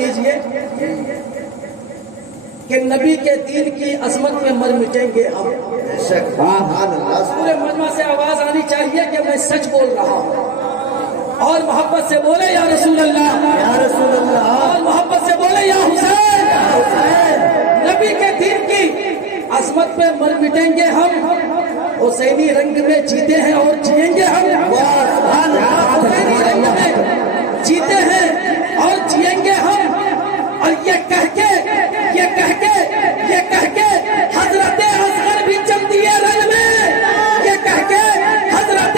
कीजिए कि नबी के दीन की अजमत में मर मिटेंगे हम। पूरे मजमा से आवाज आनी चाहिए कि मैं सच बोल रहा हूँ, और मोहब्बत से बोले या रसूल अल्लाह, या रसूल अल्लाह, और मोहब्बत से बोले या हुसैन, या हुसैन। नबी के दीन की अजमत पे मर मिटेंगे हम, हुसैनी रंग में जीते हैं और जिएंगे हम। हुसैनी रंग में जीते हैं और जिएंगे हम। और ये कह के हजरत असगर भी चल दिए रन में, ये कह के हजरत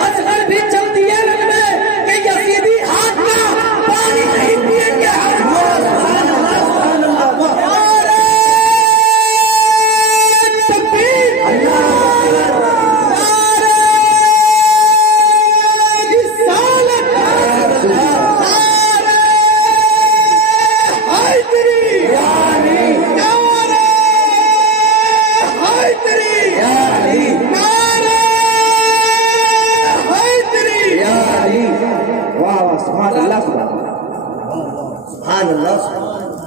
असगर भी चल दिए रन में कि यजीदी हाथ का पानी नहीं पिएंगे हम।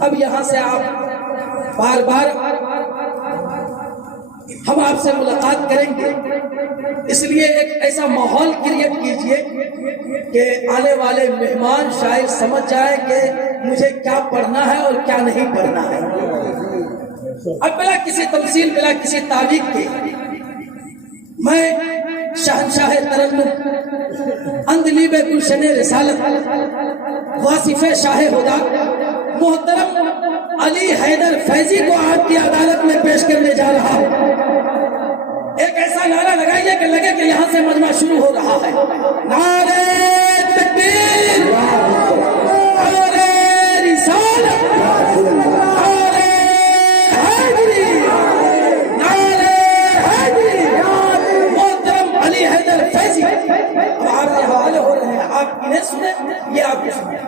अब यहाँ से आप बार बार हम आपसे मुलाकात करेंगे, इसलिए एक ऐसा माहौल क्रिएट कीजिए कि आने वाले मेहमान शायद समझ जाए कि मुझे क्या पढ़ना है और क्या नहीं पढ़ना है। अब बिना किसी तमसील, बिना किसी तारीख के मैं शहनशाह तरन्नुम, अंदलीब गुलशन रिसालत, वासिफे शाह हुदा मोहतरम अली हैदर फैजी को आपकी अदालत में पेश करने जा रहा हूं। एक ऐसा नारा लगाइए कि लगे कि यहां से मजमा शुरू हो रहा है। नारे तकबीर, नारे रिसालत, नारे हैदरी, नारे हैदरी। मोहतरम अली हैदर फैजी और आपके हवाले हो रहे हैं, आप इन्हें सुने, ये आपके सुने।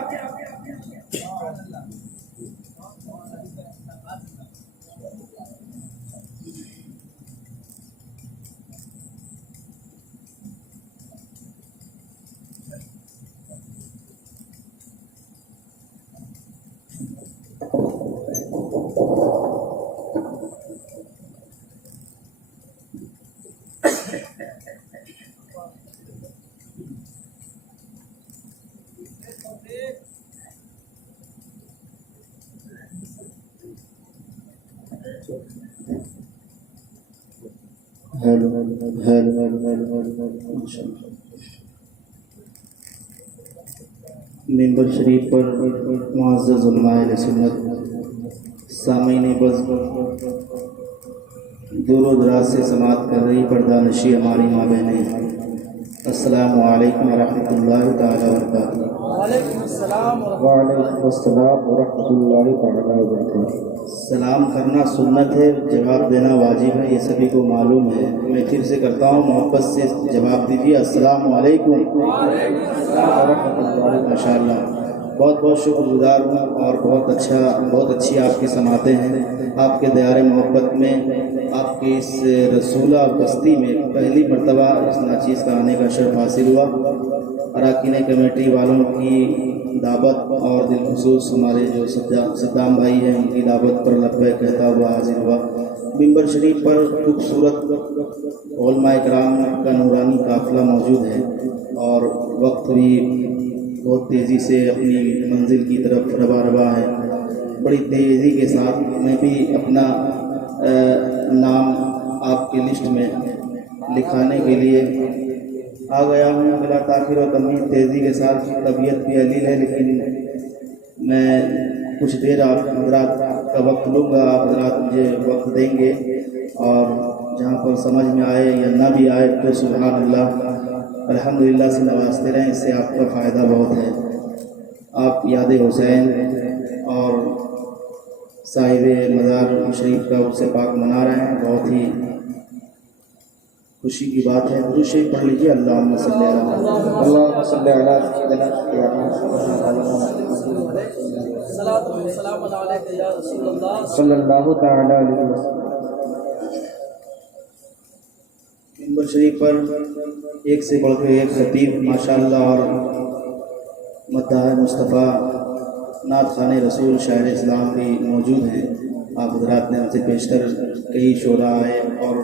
मिंबर शरीफ पर मुअज़्ज़ज़ उलमाए सुन्नत, सामीन बज़, दूर दराज से समाअत कर रही पर्दानशी हमारी माँ बहनें, अस्सलामु अलैकुम वरहमतुल्लाहि तआला वबरकातुहू। वालेकुम अस्सलाम वरहमतुल्लाहि तआला वबरकातुहू। सलाम करना सुन्नत है, जवाब देना वाजिब है, ये सभी को मालूम है। मैं फिर से करता हूँ, मोहब्बत से जवाब दीजिए, अस्सलामु अलैकुम। माशाअल्लाह, बहुत बहुत शुक्रगुजार हूँ और बहुत अच्छी आपकी समातें हैं। आपके दयारे मोहब्बत में, आपकी इस रसूला बस्ती में पहली मरतबा इस नाचीज़ का आने का शर्फ हासिल हुआ। अराकीन कमेटी वालों की दावत और दिलखुसूस हमारे जो सद्दाम भाई हैं, उनकी दावत पर लब्बैक कहता हुआ हाजिर हुआ। मिंबर शरीफ पर खूबसूरत उलमाए किराम का नूरानी काफ़िला मौजूद है और वक्त भी बहुत तेज़ी से अपनी मंजिल की तरफ रवा है। बड़ी तेज़ी के साथ मैं भी अपना नाम आपकी लिस्ट में लिखाने के लिए आ गया हूँ। बिला ताख़िर और तमीज़, तेज़ी के साथ, तबीयत भी अलील है, लेकिन मैं कुछ देर आप हज़रात का वक्त लूँगा। आप हज़रात मुझे वक्त देंगे और जहाँ पर समझ में आए या ना भी आए तो सुभान अल्लाह अल्हम्दुलिल्लाह से नवाजते रहें, इससे आपका फ़ायदा बहुत है। आप याद हुसैन और साहिब मज़ार शरीफ का उससे पाक मना रहे हैं, बहुत ही खुशी की बात है। दुरूद शरीफ पढ़ लीजिए, अल्लाहुम्मा सल्ली अला सल्लल्लाहु तआला अलैहि वसल्लम। मिंबर शरीफ पर एक से बढ़कर एक खतीब माशाअल्लाह और मद्दाह मुस्तफ़ा नात खाने रसूल शायर इस्लाम भी मौजूद हैं। आप हजरात ने हमसे पेशतर कई शोरा आए और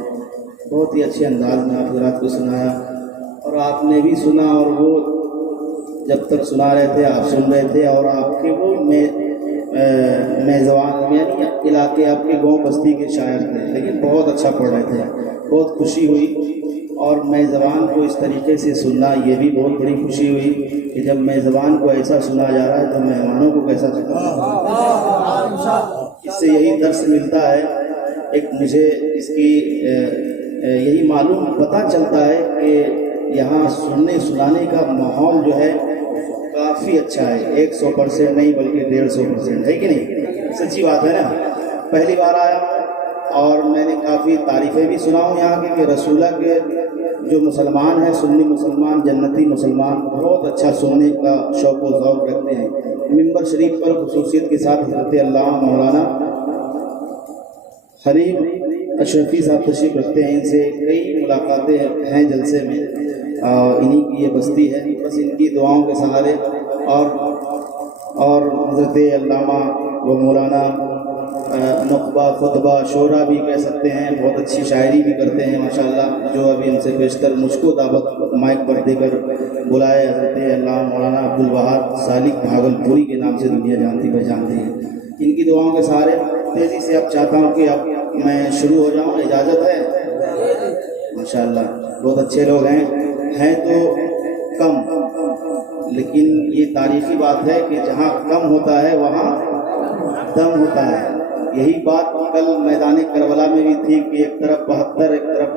बहुत ही अच्छे अंदाज में आप हजरात को सुनाया और आपने भी सुना, और वो जब तक सुना रहे थे आप सुन रहे थे, और आपके वो मेज़बान यानी इलाके आपके गांव बस्ती के शायर थे, लेकिन बहुत अच्छा पढ़ रहे थे। बहुत खुशी हुई, और मेज़बान को इस तरीके से सुनना ये भी बहुत बड़ी खुशी हुई कि जब मेज़बान को ऐसा सुना जा रहा है तो मेहमानों को कैसा सुना। इससे यही दर्स मिलता है, एक मुझे इसकी यही मालूम पता चलता है कि यहाँ सुनने सुनाने का माहौल जो है काफ़ी अच्छा है। 100% नहीं बल्कि 150% है कि नहीं? सच्ची बात है ना। पहली बार आया और मैंने काफ़ी तारीफ़ें भी सुना हूँ यहाँ के कि रसूला के जो मुसलमान हैं, सुन्नी मुसलमान, जन्नती मुसलमान, बहुत अच्छा सुनने का शौक़ व ज़ौक़ रखते हैं। मिंबर शरीफ पर खुसूसियत के साथ हज़रत अल्लामा मौलाना हरीम अशरफी साहब तशरीफ़ रखते हैं। इनसे कई मुलाकातें हैं जलसे में, इन्हीं की ये बस्ती है। बस इनकी दुआओं के सहारे और हज़रत अल्लामा व मौलाना नुक़बा खुतबा शोरा भी कह सकते हैं, बहुत अच्छी शायरी भी करते हैं माशाअल्लाह। जो अभी इनसे बेशतर मुझको दावत माइक पर देकर बुलाए हज़रत अल्लामा मौलाना अब्दुल वहाब सालिक भागलपुरी के नाम से दुनिया जानती पहचानती है। इनकी दुआओं के सहारे तेज़ी से अब चाहता हूँ कि अब मैं शुरू हो जाऊँ, इजाज़त है? माशाअल्लाह बहुत अच्छे लोग हैं तो कम, लेकिन ये तारीख़ी बात है कि जहाँ कम होता है वहाँ दम होता है। यही बात कल मैदान करबला में भी थी कि एक तरफ 72 एक तरफ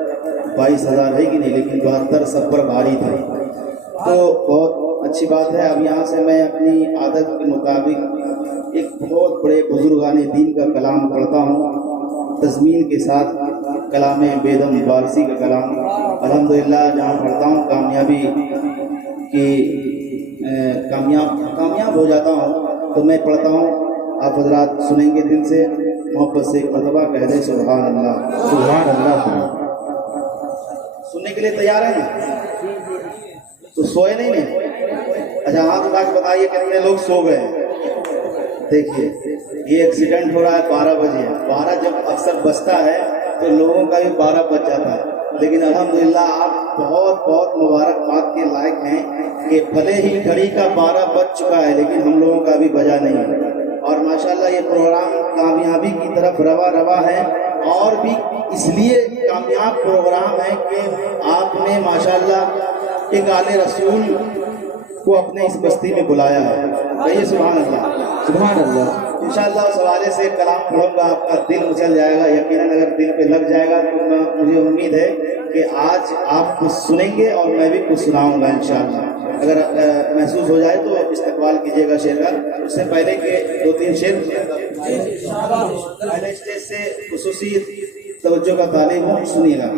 22,000 है कि नहीं, लेकिन 72 सब पर भारी था। तो बहुत अच्छी बात है। अब यहाँ से मैं अपनी आदत के मुताबिक एक बहुत बड़े बुजुर्गाने दीन का कलाम पढ़ता हूँ, तज़मीन के साथ कलाम बेदम वारसी का कलाम। अल्हम्दुलिल्लाह जहाँ पढ़ता हूँ कामयाबी की कामयाब हो जाता हूँ। तो मैं पढ़ता हूँ, आप हजरात सुनेंगे दिल से मोहब्बत से एक मरतबा कह दें सुभान अल्लाह सुभान अल्लाह। सुनने के लिए तैयार हैं? तो सोए नहीं ने? अच्छा हाथ उठा के बताइए कितने लोग सो गए। देखिए ये एक्सीडेंट हो रहा है 12 बजे। 12 जब अक्सर बजता है तो लोगों का भी 12 बज जाता है, लेकिन अल्हम्दुलिल्लाह आप बहुत बहुत मुबारकबाद के लायक हैं कि भले ही घड़ी का 12 बज चुका है लेकिन हम लोगों का अभी बजा नहीं है। और माशाल्लाह ये प्रोग्राम कामयाबी की तरफ रवा है, और भी इसलिए कामयाब प्रोग्राम है कि आपने माशाल्लाह एक आले रसूल को अपने इस बस्ती में बुलाया है। कहिए सुभान अल्लाह सुभान अल्लाह। इंशाअल्लाह उस हवाले से कलाम पढ़ूंगा, आपका दिल उछल जाएगा। यकीनन अगर दिल पे लग जाएगा तो मुझे उम्मीद है कि आज आप कुछ सुनेंगे और मैं भी कुछ सुनाऊंगा इंशाअल्लाह। अगर महसूस हो जाए तो इस्तकबाल कीजिएगा शेर का। उससे पहले के 2-3 शेर पहले स्टेज से खुसूसी तवज्जो का तालिब हूँ, सुनिएगा।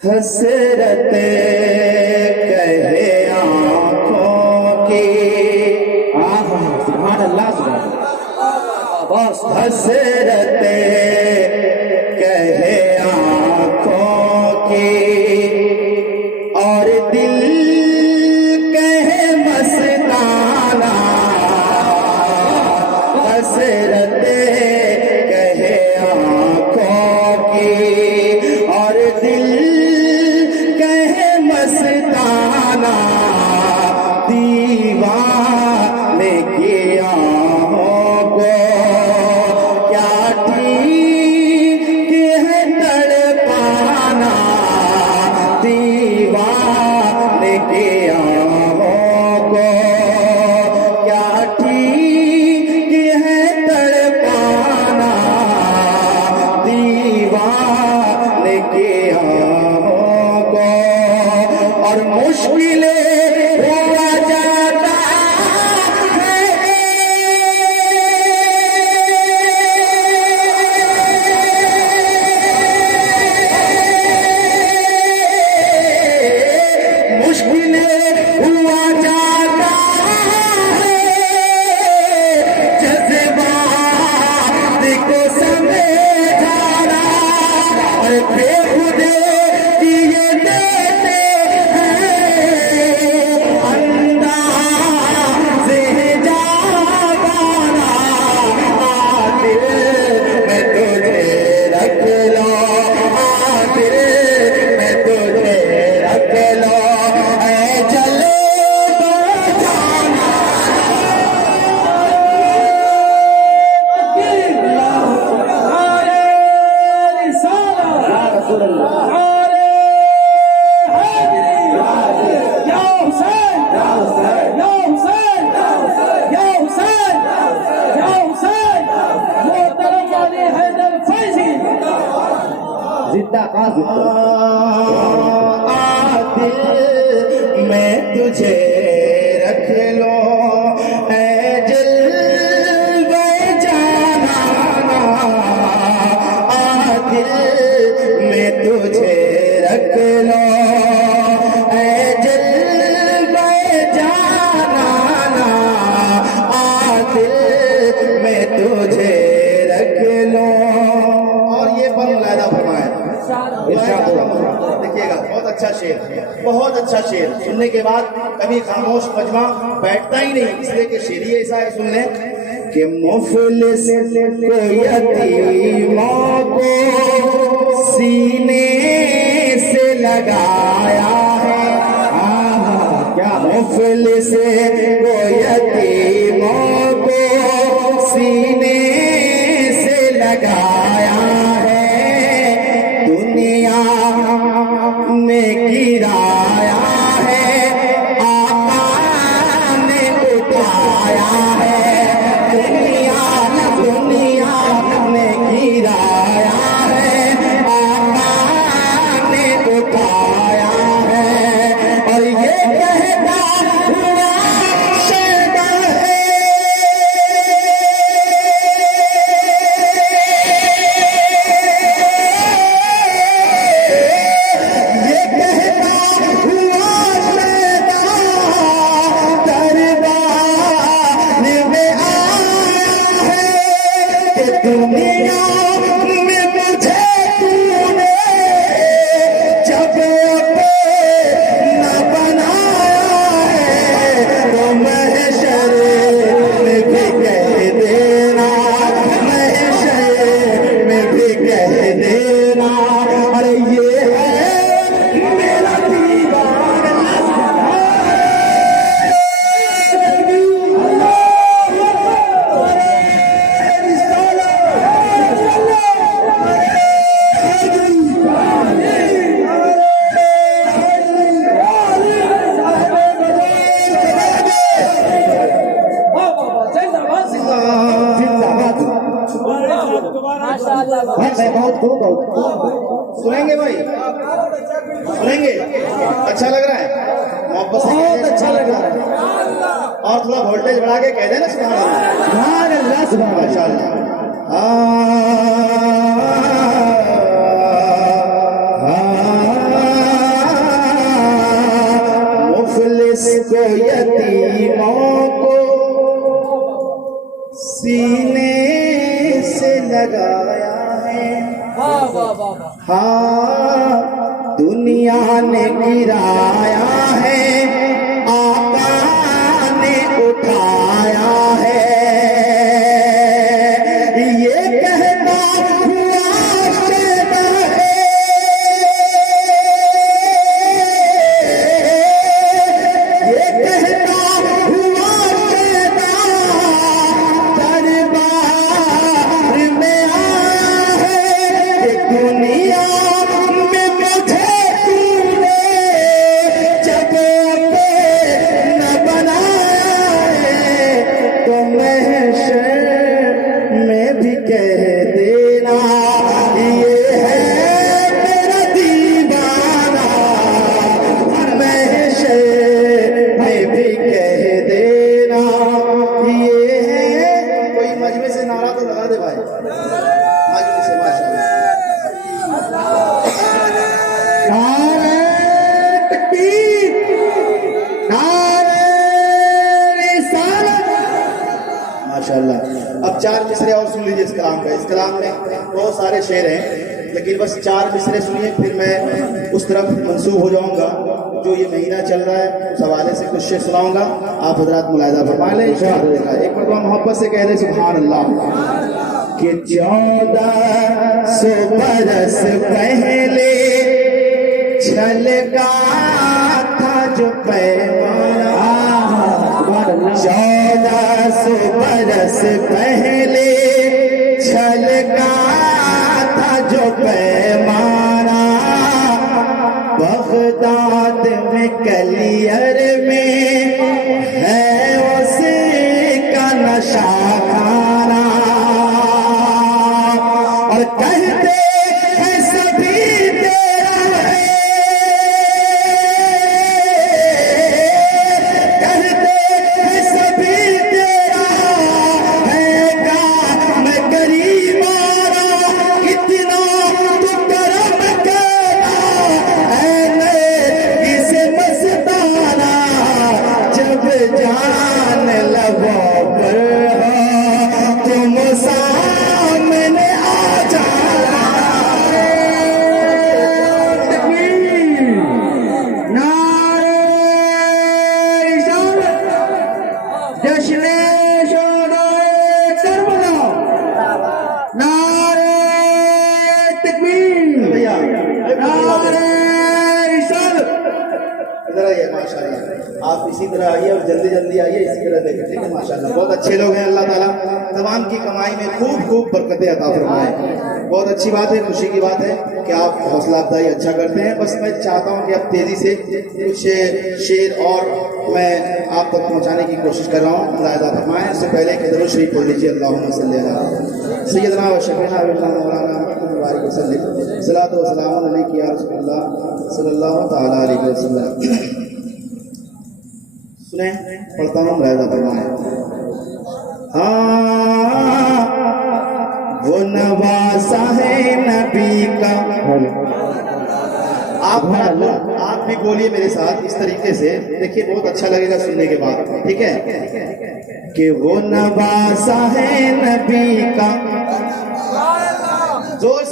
हसरत कहे आँखों की, सुभान अल्लाह सुभान अल्लाह। बस हसरत कहे आँखों की और दिल कहे मस्ताना। हसरत कहे आँखों की और दिल मस्ताना। दीवाने की आँखों को क्या ठीक है तड़पाना। दीवाने की आँखों को क्या ठीक है तड़पाना। दीवाने की आँखों को और मुश्किलें हुआ जाता है। मुश्किलें हुआ जाता है जज्बात को समझाना। और बेखुदे दिए देते हैं नारे हैदरी, या हुसैन, या हुसैन, या हुसैन, या हुसैन, या हुसैन, मोहतरम वाली हैदर फैजी जिंदा का मैं तुझे रख लो ऐ जलवे जाना, दिल में तुझे रख लो ऐ जलवे जाना, दिल में तुझे रख लो। और ये पर मुलायदा फरमाए, देखिएगा, बहुत अच्छा शेर, बहुत अच्छा शेर। सुनने के बाद कभी खामोश मजमा बैठता ही नहीं, इसलिए कि शेर ही ऐसा है। सुन लें कि मुफलिस को यतीमों को सीने से लगाया है, क्या मुफलिस को यतीमों को सीने से लगाया है, दुनिया में गिराया है, आका ने उठाया है, दुनिया में गिराया है, आका ने उठाया है। और ये कहता हुआ शैदा है, दुनिया में मुझे तूने जब न बनाया है, तो महशर में भी कह देना, महशर में भी कह देना, अरे ये है मेरा दीवाना। मैं बहुत खूब सुनेंगे भाई, सुनेंगे, अच्छा लग रहा है, मोहब्बत से बहुत अच्छा लग रहा है। और थोड़ा वोल्टेज बढ़ा के कह देना सुभान अल्लाह, सुभान माशाअल्लाह। मुफलिस को यतीमों को सीने से लगाया है, हाँ दुनिया ने गिराया है, आका ने उठाया है। ये कहता हुआ शैदा है, ये कहता हुआ शैदा दरबार में आया है, दुनिया में मुझे तूने जब न बनाया है, तो महशर में भी कह देना, ये है मेरा दीवाना, महशर में भी कह देना, ये है। कोई मजमे से नारा तो लगा दे भाई, मजमे से माशाअल्लाह। नारे तकबीर, नारे रिसालत, माशाअल्लाह। अब 4 मिसरे और सुन लीजिए इस कलाम का। इस कलाम में बहुत सारे शेर हैं, लेकिन बस 4 मिसरे सुनिए, फिर मैं उस तरफ मंसूब हो जाऊंगा। जो ये महीना चल रहा है उस हवाले से कुछ शेर सुनाऊंगा, आप हजरात मुलाहिजा फरमा लें। एक बार मोहब्बत से कह दे सुभान अल्लाह। कि 1400 बरस पहले छलका था जो पैमाना, 1400 बरस पहले छलका था जो पैमाना, कलियर में है उसका नशा खाना, और कहते हैं सभी तेरा है, कहते हैं सभी तेरा हैगा, मैं गरीबाना इतना तो करम करना है इसे मस्ताना, जब जान लबों पर हो तुम सामने आ जाना। नारे जश्ने शोदाए करबला, नारे तकबीर, नारे रिसालत। इधर आइए, माशाल्लाह आप इसी तरह आइए और जल्दी जल्दी आइए, इसी तरह देखें, ठीक है। माशाल्लाह बहुत अच्छे लोग हैं, अल्लाह ताला तमाम की कमाई में खूब खूब बरकतें अता फरमाए। बहुत अच्छी बात है, खुशी की बात है कि आप हौसला अफजाई अच्छा करते हैं। बस मैं चाहता हूँ कि अब तेजी से कुछ शेर और मैं आप तक पहुँचाने की कोशिश कर रहा हूँ, अल्लाह अता फरमाए। उससे पहले कि दरूद शरीफ पढ़ लीजिए, अल्लाहुम्मा सल्ली अला सय्यदना व शफीना व मौलाना मुबारक वसल्लम, सलातो व सलाम अलैका या रसूलल्लाह सल्लल्लाहु तआला अलैहि वसल्लम। सुने, पढ़ता हूँ, राजा फरमाए। हाँ, वो नवासा है नबी का। आप भी बोलिए मेरे साथ इस तरीके से, देखिए बहुत अच्छा लगेगा सुनने के बाद, ठीक है। कि वो नवासा है नबी का, जोर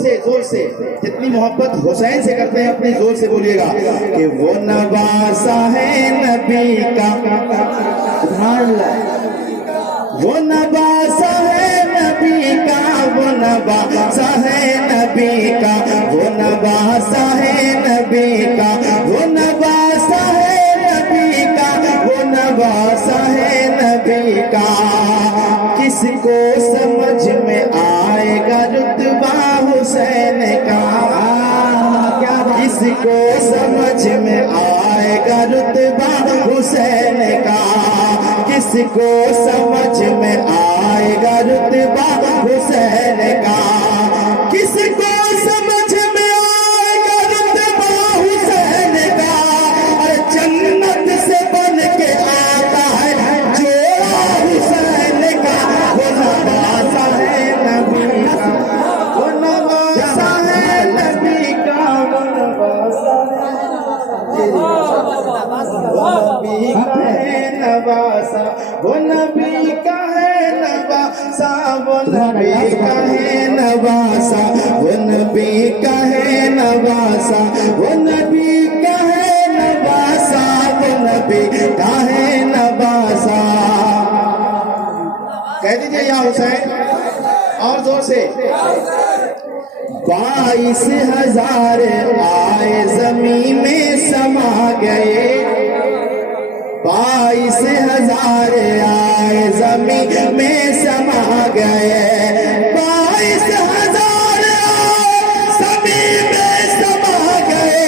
से जितनी मोहब्बत हुसैन से करते हैं अपनी जोर से बोलिएगा कि वो नवासा है नबी का, वो नवासा है नबी का, वो नवासा है नबी का, वो नवासा है नबी का, वो नवासा है नबी का, वो नवासा है नबी का। किसको समझ में आएगा रुतबा हुसैन का, किसको समझ में आएगा रुतबा हुसैन का, किसको समझ में आएगा रुतबा हुसैन का, किसको समझ में आएगा रुतबा हुसैन का। और जन्नत से बन के आता है जोड़ा हुसैन का, वो नवासा है नबी का, वो नवासा है नबी का, वो नवासा नवासा, वो नबी का है नवासा, वो नबी का है नवासा, वो नबी का है नवासा, वो नबी का है नवासा, वो नबी का है नवासा। कह दीजिए या हुसैन, और जोर से। 22,000 आए जमीन में समा गए, 22,000 आए जमीन में समा गए, 22,000 जमीन में समा गए।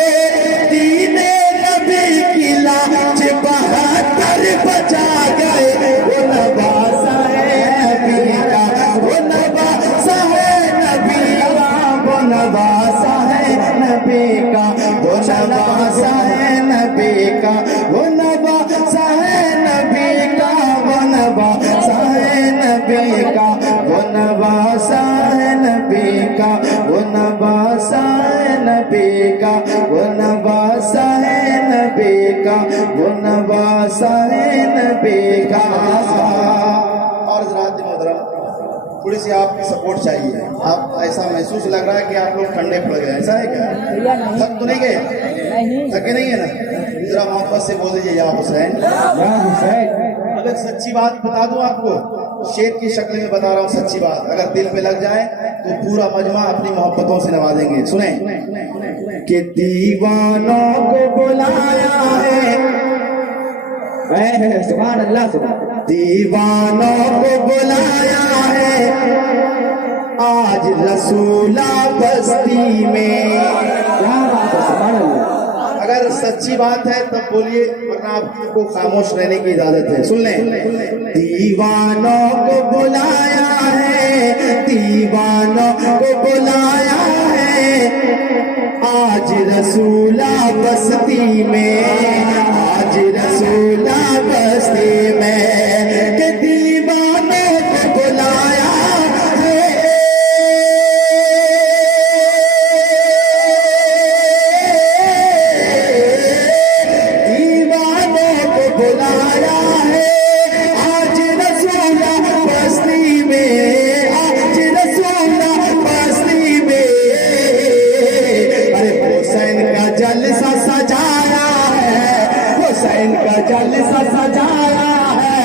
दीने नबी की लाज 72 बचा गए, वो नवासा है नबी का, वो नवासा है नबी का, वो नवासा है नबी का, वो नवासा है नबी का, वो नवासा है नबी का, वो नवासा है नबी का, वो नवासा है नबी का, वो नवासा है नबी का, वो नवासा है नबी का, वो नवासा है नबी का। और हज़रात मोहतरम, थोड़ी सी आपकी सपोर्ट चाहिए। आप ऐसा महसूस लग रहा है कि आप लोग ठंडे पड़ गए, ऐसा है क्या? थक तो नहीं गए? थके नहीं है ना? जरा मोहब्बत से बोल दीजिए या हुसैन, या हुसैन। अब एक सच्ची बात बता दूं आपको, शेर की शक्ल में बता रहा हूँ सच्ची बात, अगर दिल पे लग जाए तो पूरा मजमा अपनी मोहब्बतों से नवाजेंगे। सुने कि दीवानों को बुलाया है, सुभान अल्लाह, दीवानों को बुलाया है आज रसूला बस्ती में। क्या बात है, सुभान अल्लाह। अगर सच्ची बात है तब बोलिए, वरना आपको खामोश रहने की इजाजत है। सुन लें। दीवानों को बुलाया है, दीवानों को बुलाया है, आज रसूला बस्ती में, आज रसूला बस्ती में, कि दीवानों को बुलाया है। दीवानों को बुलाया है, आज रसूला बस्ती में, आज रसूला बस्ती में। अरे हुसैन का जलसा सजाया है, हुसैन का जलसा सजाया है,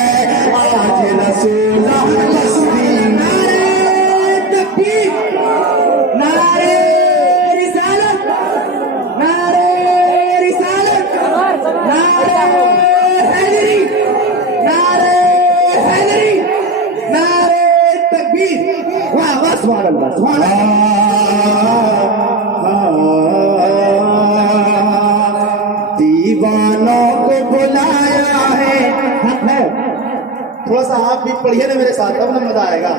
आज रसूला बस्ती में। नारे तकबीर, नारे रिसालत, नारे रिसालत, नारे हैदरी, नारे हैदरी, नारे तकबीर। वाह वाह, सुभान अल्लाह, सुभान अल्लाह। दीवानों को बुलाया है। थोड़ा सा आप भी पढ़िए ना मेरे साथ, तब ना मजा आएगा।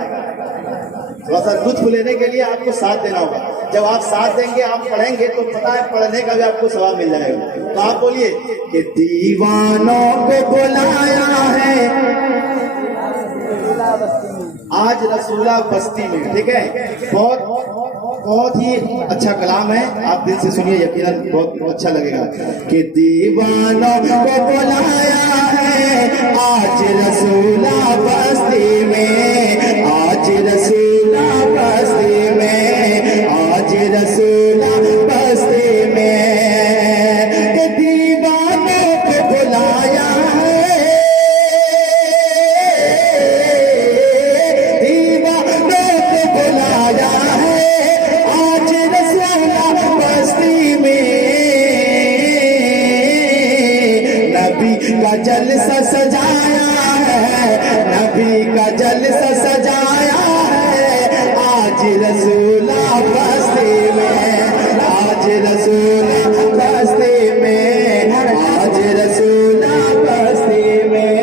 थोड़ा सा लुत्फ लेने के लिए आपको साथ देना होगा। जब आप साथ देंगे, आप पढ़ेंगे तो पता है पढ़ने का भी आपको सवाब मिल जाएगा। तो आप बोलिए कि दीवानों को बुलाया है, आज रसूला बस्ती में। ठीक है, बहुत ही अच्छा कलाम है, आप दिल से सुनिए, यकीनन बहुत अच्छा लगेगा। कि दीवानों को बुलाया है, आज रसूला बस्ती में, आज रसूला बस्ती में, आज रसूला बस्ती में, कि दीवानों को बुलाया है, दीवानों को बुलाया है, आज रसूला बस्ती में। नबी का जलसा सजाया है, नबी का जलसा सजाया है, आज रसूला बस्ती में, आज रसूला बस्ती में, आज रसूला बस्ती में,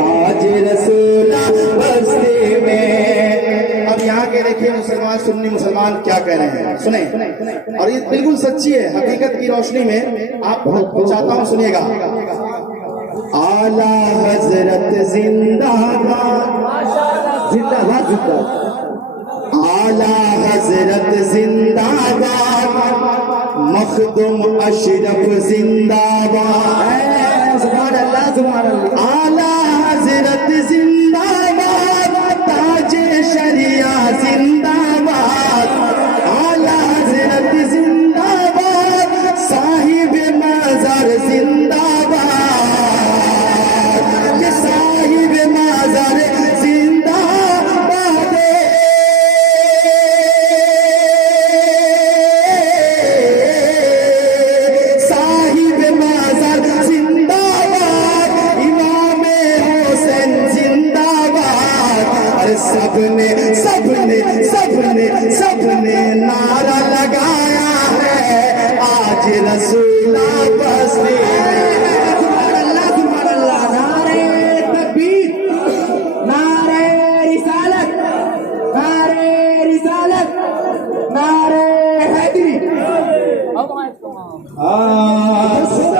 आज रसूला बस्ती में। अब यहाँ के देखिए मुसलमान, सुन्नी मुसलमान क्या कह रहे हैं, सुने। और ये बिल्कुल सच्ची है, हकीकत की रोशनी में आप बहुत चाहता हूँ, सुनिएगा। आला हजरत जिंदाबाद, जिंदाबाद, जिंदाबाद। आला हजरत जिंदाबाद, मखदुम अशरफ जिंदाबाद। सुभान अल्लाह, सुभान अल्लाह। आला हजरत जिंदाबाद, ताजे शरिया जिंदाबाद। आला हजरत जिंदाबाद, साहिब मज़र जिंदाबाद, साहिब मज़र जिंदाबाद। साहिब मज़र जिंदाबाद, इमाम हुसैन जिंदाबाद। अरे सबने सबने सबने सबने नारा लगाया है, आज रसूला बस्ती में। सुभान अल्लाह, सुभान अल्लाह। नारे तकबीर, नारे रिसालत, नारे रिसालत, नारे हैदरी।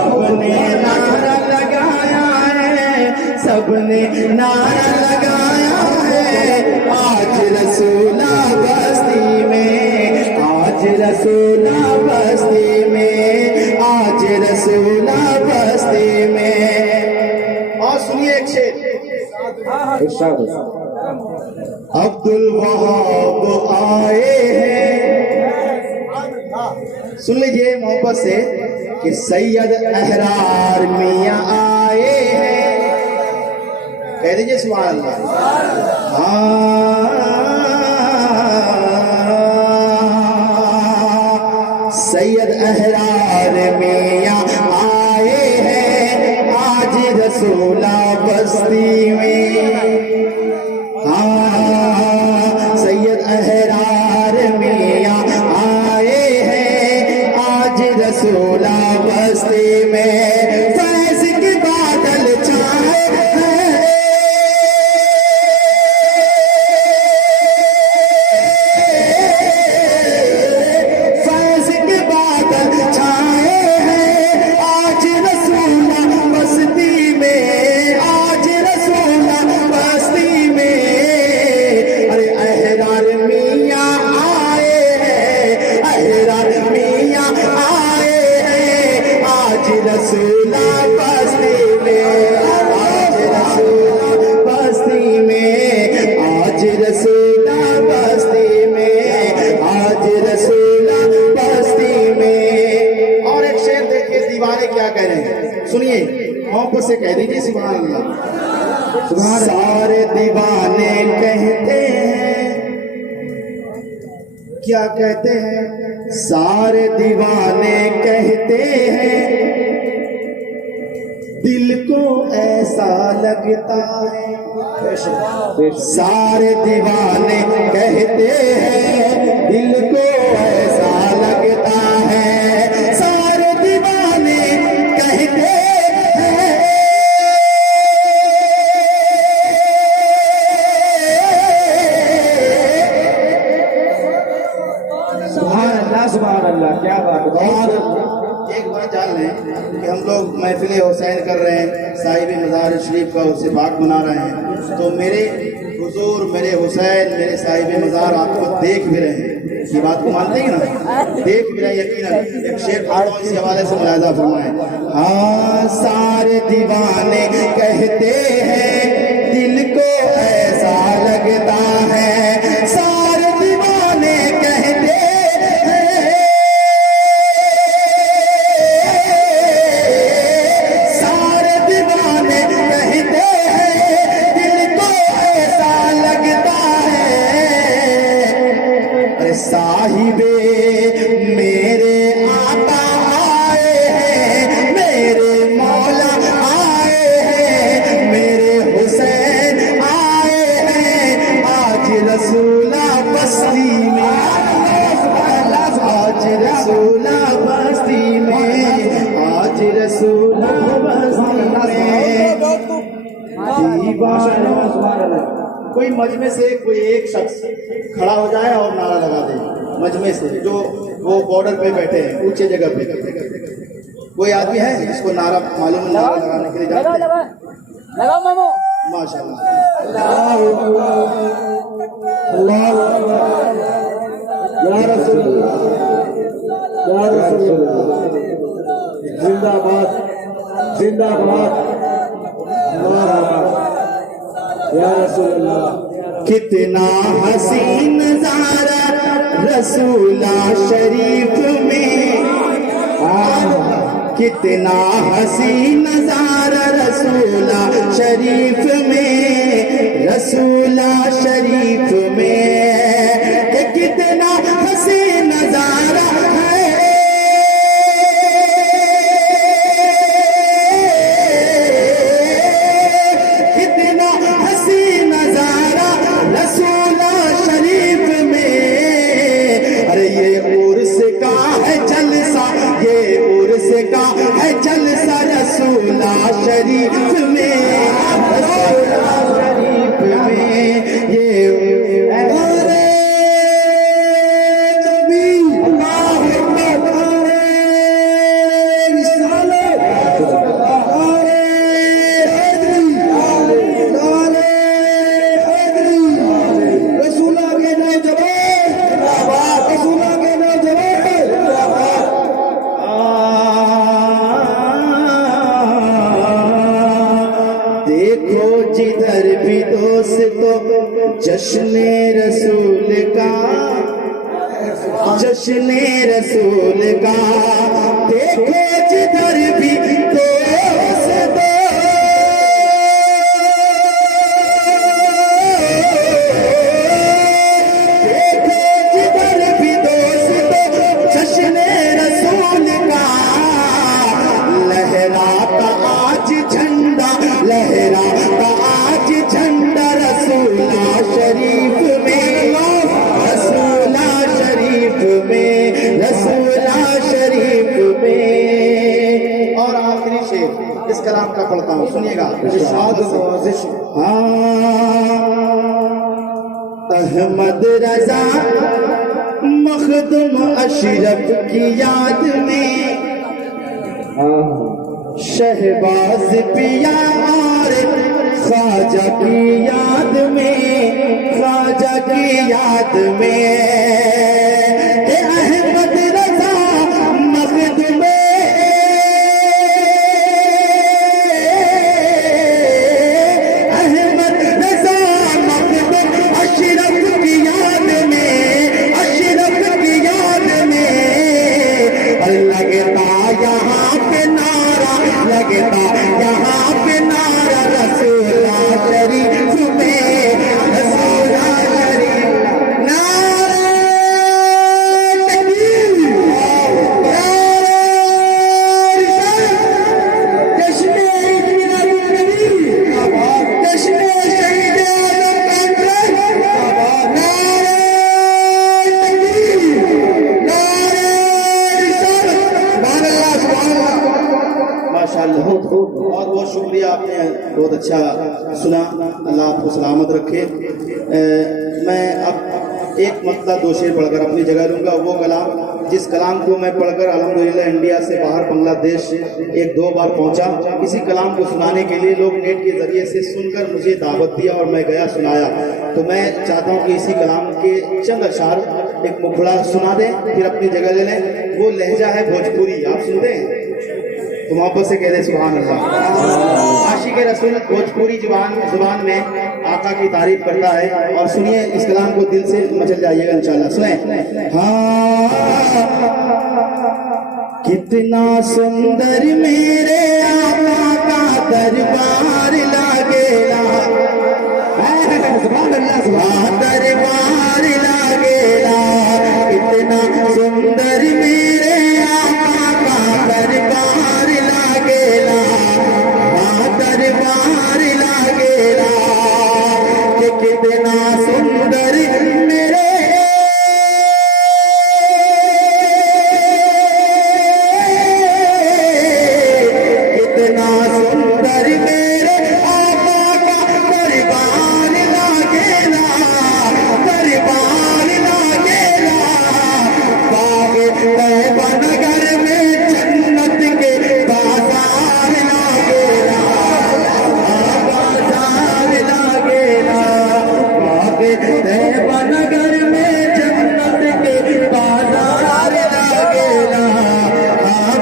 सबने नारा लगाया है, सबने नारा लगाया है, आज रसूला बस्ती में, आज रसूला बस्ती में, आज रसूला बस्ती में। और सुनिए एक शेर, अब्दुल वहाब आए हैं। सुन लीजिए मोहब्बत से कि सैयद अहरार मियाँ आए हैं। कह दीजिए सुभान अल्लाह। सैयद अहरार मियाँ आए हैं, आज रसूला बस्ती में। सैयद अहरार मियाँ आए हैं, आज रसूला बस्ती में। रसूला बस्ती में। और एक शेर देखिए दीवाने क्या कह रहे हैं, सुनिए, मोहब्बत से कह दीजिए सुभान अल्लाह। सारे दीवाने कहते हैं, क्या कहते हैं, सारे दीवाने कहते हैं दिल को ऐसा लगता है। सारे दीवाने कहते हैं दिल को ऐसा लगता है, सारे दीवाने कहते हैं। सुभान अल्लाह सुभान अल्लाह, क्या बात है। और एक बात जान लें कि हम लोग महफिल हुसैन कर रहे हैं, साहिब मज़ार शरीफ का उससे पाक मना रहे हैं, तो मेरे हुजूर, मेरे हुसैन, मेरे साहिब मज़ार आपको देख भी रहे हैं। ये बात को मानते हैं ना, देख भी रहे हैं यकीनन। एक शेर पढ़ो, इस हवाले से मुलाहिज़ा फरमाएं। हाँ, सारे दीवाने कहते हैं दिल को ऐसा लगता है, सारे दीवाने कहते हैं, सारे दीवाने कहते हैं दिल को ऐसा लगता है। अरे साहिबे मेरे आका आए हैं, मेरे मौला आए हैं, मेरे हुसैन आए हैं, आज रसूला बस्ती में, आज रसूला बस्ती में, आज रसूला बस्ती में। दीवाना कोई मजमे से कोई एक शख्स खड़ा हो जाए और नारा लगा दे, मजमे से जो वो बॉर्डर पे बैठे हैं ऊंचे जगह पे, कोई आदमी है जिसको नारा मालूम है, नारा लगाने के लिए जाते हैं? लगाओ मामू। माशाल्लाह, या रसूल अल्लाह, या रसूल अल्लाह, जिंदाबाद जिंदाबाद, या रसूल अल्लाह। कितना हसीन नजारा रसूला शरीफ में, कितना हसीन नजारा रसूला शरीफ में, रसूला शरीफ में, कि कितना हसीन नजारा है, कितना हसीन नजारा रसूला शरीफ में। अरे ये उर्स का है जलसा, ये उर्स का है जलसा रसूला शरीफ में, रसूला शरीफ में। ये देखो जिधर भी दोस्तों जश्न रसूल का, जश्न रसूल का, देखो जिधर भी दोस्तों, देखो जिधर भी दोस्तों जश्न रसूल का, लहराता आज झंडा, लहराता आज झंडा रसूला शरीफ में, रसूला शरीफ में, रसूला शरीफ में। और आखिरी शेर इस कलाम का पढ़ता हूँ, सुनिएगा। अहमद रजा मखदूम अशरफ की याद में, शहबाज पिया और ख्वाजा की याद में, ख्वाजा की याद में, अहमद रजा मखदूम अहमद रजा मखदूम अशरफ की याद में, अशरफ की याद बहुत शुक्रिया, आपने बहुत अच्छा सुना। अल्लाह आपको सलामत रखे। मैं अब एक मतलब 2 शेर पढ़कर अपनी जगह लूँगा। वो कलाम जिस कलाम को मैं पढ़कर अल्हम्दुलिल्लाह इंडिया से बाहर बांग्लादेश 1-2 बार पहुंचा, इसी कलाम को सुनाने के लिए लोग नेट के ज़रिए से सुनकर मुझे दावत दिया और मैं गया, सुनाया। तो मैं चाहता हूं कि इसी कलाम के चंद अशार एक मुखड़ा सुना दें, फिर अपनी जगह ले लें। वो लहजा है भोजपुरी, आप सुनते हैं तो मोहब्बत से कह दें सुभान अल्लाह। आशिक रसूल भोजपुरी जुबान में आका की तारीफ करता है। और सुनिए, इस कलाम को दिल से मचल जाइएगा इंशाल्लाह। सुने। हाँ, कितना सुंदर मेरे आका का दरबार लागेला, सुभान अल्लाह, सुभान दरबार लागेला। कितना सुंदर मेरे आका का दरबार लागेला, दरबार लागेला। कि कितना सुंदर मेरे कितना सुंदर मेरे आका का दरबार लागेला, दरबार लागेला। बाग तैयबा नगर में जन्नत के बाजार लागेला, बाजार लागेला। बाग तैयबा नगर में जन्नत के बाजार लागेला,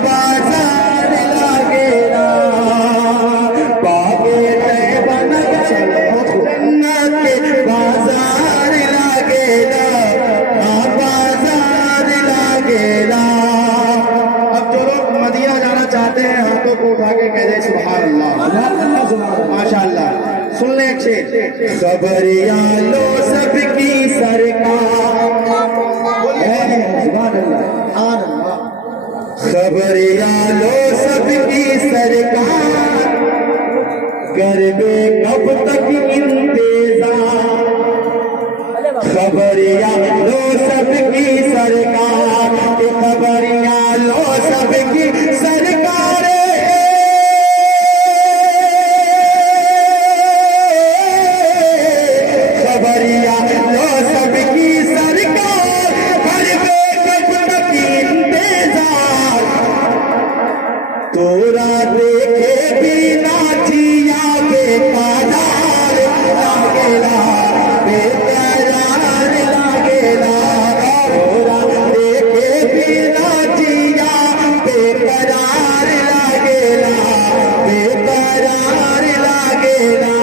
बाजार लागेला। बाग तैयबा नगर जन्नत के बाजार लागेला, बाजार लागेला। अब जो लोग मदीना जाना चाहते हैं, हाथों को उठा के कह दे सुभान अल्लाह, माशाअल्लाह। सुन ले एक शेर। खबरिया लो सबकी सरकार, सुभान अल्लाह। खबरिया लो सबकी सरकार, करबे कब तक इंतजार। खबरिया लो सबकी सरकार, खबरिया लो सबकी सरकार। खबरिया लो सबकी सरकार, करबे कब तक इंतजार। तोरा देखे बिना जिया बेकरार लागेला, बेकरार लागेला। तोरा देखे बिना जिया बेकरार लागेला, बेकरार लागेला।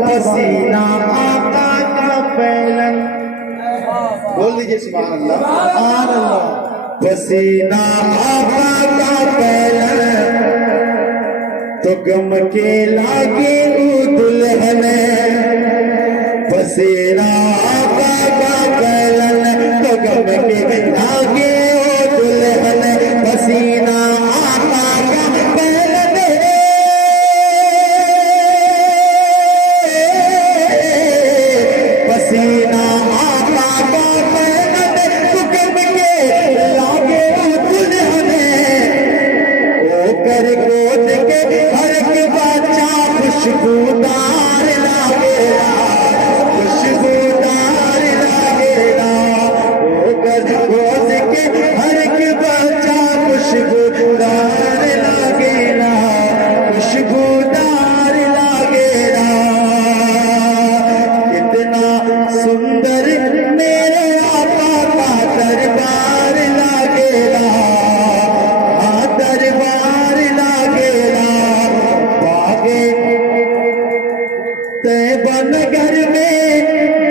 पसीना आका का फैलन, बोल दीजिए सुभान अल्लाह। पसीना आका का फैलन, तो गम के लागे ऊ दुल्हन। पसीना आका का फैलन, तो गम के लागे ऊ दुल्हन। पसीना आका का फैलन, पसीना आका का फैलन, तो गम के लागे ऊ दुल्हन। ओ कर गोद के हर के बच्चा खुशबूदार लागेला, खुशबूदार लागेला। ओ कर गोद के हर के बच्चा खुशबूदार लागेला, खुशबूदार लागेला। कितना सुंदर मेरे आका का दरबार लागेला, दरबार लागेला। बागे तैयबा नगर में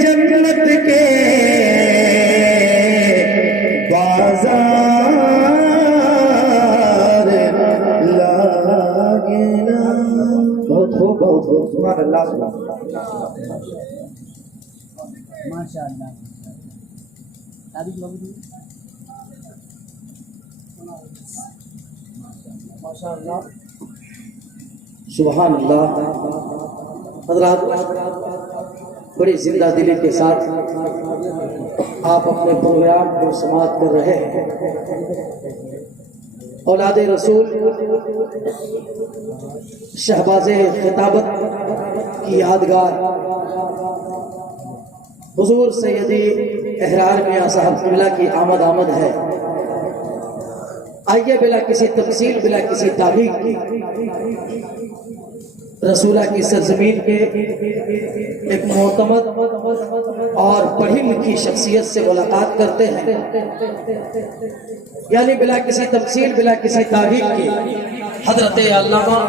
जन्नत के बाजार लागेला। बहुत हो, बहुत हो, सुभान अल्लाह, सुभान अल्लाह। माशाअल्लाह। तारीफ बाबू जी, माशाअल्लाह, सुभान अल्लाह। हज़रात, बड़ी जिंदा दिली के साथ आप अपने प्रोग्राम को समाप्त कर रहे हैं औलाद रसूल शहबाज खिताबत की यादगार हुजूर सैयदी एहरार मियां साहब किबला की आमद है। आइए बिला किसी तफसील बिला किसी तारीख रसूला की सरजमीन के एक मोतमद और पढ़ी लिखी शख्सियत से मुलाकात करते हैं, यानी बिला किसी तफसील बिला किसी तारीख की हजरत अल्लामा